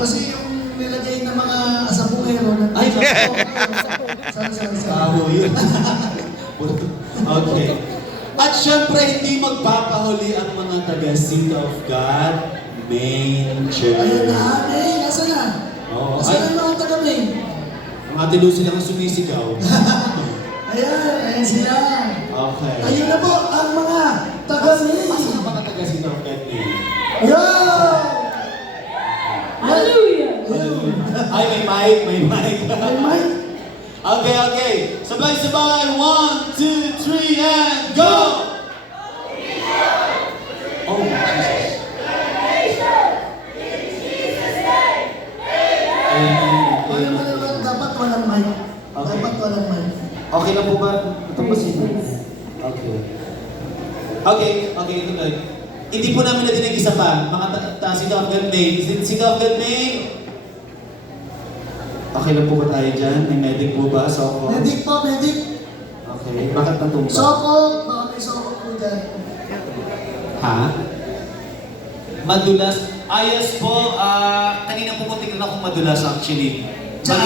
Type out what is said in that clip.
Kasi yung nilagay ng mga asabungero na... Ay, Tao yun. Okay. At syempre, hindi magpapahuli ang mga taga-Seat of God Main Church. Ayun na, nasa na? Oo. Nasa na yung mga taga-May? Ang Ate Lucy lang ang sumisigaw. Ayan sila. Okay. Ayun na po ang mga taga-May. Asa ang mga taga-Seat of God Main? Ayan! Hallelujah! Ay, may mic. Ay, Mike. Okay. Sabay-sabay. 1, 2, 3, and go! Oh, Jesus. Dapat walang mic. Okay. Dapat walang mic. Okay na po ba? Ito po si Okay, ito na. Hindi po namin nadinig isa pa. Mga Seat of God Main. Seat of God Main. Okay na po ba tayo dyan? May medic po ba? Soko? Medic po, medic. Okay. Bakit natumba? Soko. Baka may soko po dyan. Ha? Madulas? Ayos po. Kanina po kunti na akong madulas actually.